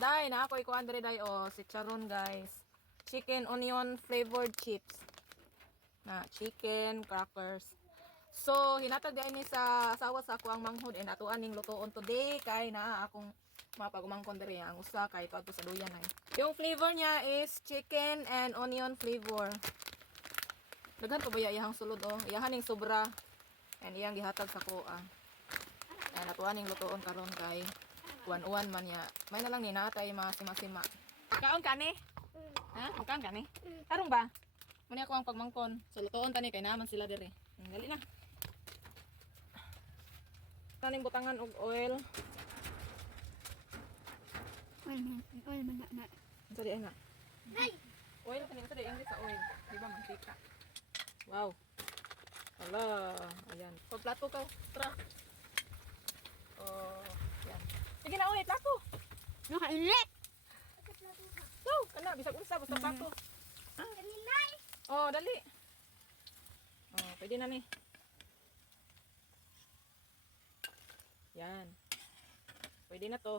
dai na ako ikuan diri dai si chicharon guys. Chicken onion flavored chips. Na chicken crackers. So hinatag di ni sa asawa sa ako ang manghod and atuan ning lutoon today kay naa akong mapagumangkon diri ang usa kay padto sa duyan ay. Yung flavor niya is chicken and onion flavor. Daghan pa ba iyang sulod Iyahan ning sobra and iyang gihatag sa kuha. Ayan atuan ning lutoon karon kay uwan-uwan man niya. May na lang ni natay masima-sima. Kaon ka ni? Ha? Kaon ka ni? Tarong ba? Muna ako ang pagmangkon. So lutoon tani kay naman sila diri. Dali na. Taning butangan og oil. Oil man na. Sorry nga. Oil kaning sa English sa oil. Di ba mantika? Wow. Ala, ayan. Pagplato ka, tra. Oh, yan. Sige na ulit, plato. Nakainit. So, kana bisag unsa basta plato. Kaninay. Oh, dali. Oh, pwede na ni. Yan. Pwede na to.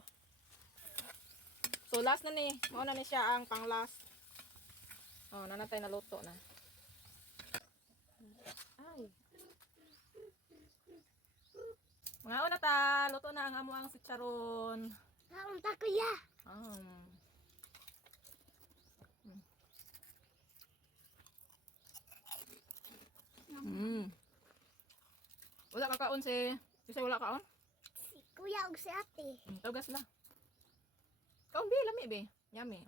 So, last na ni. Mao na ni siya ang pang last. Oh, nanatay na luto na. Ay. Mga una ta, luto na ang amo ang chicharon. Kaon ta kuya. Wala ka kaon si wala kaon? Si kuya ug si ate. Tawagas la. Kaon bi lami be. Yummy.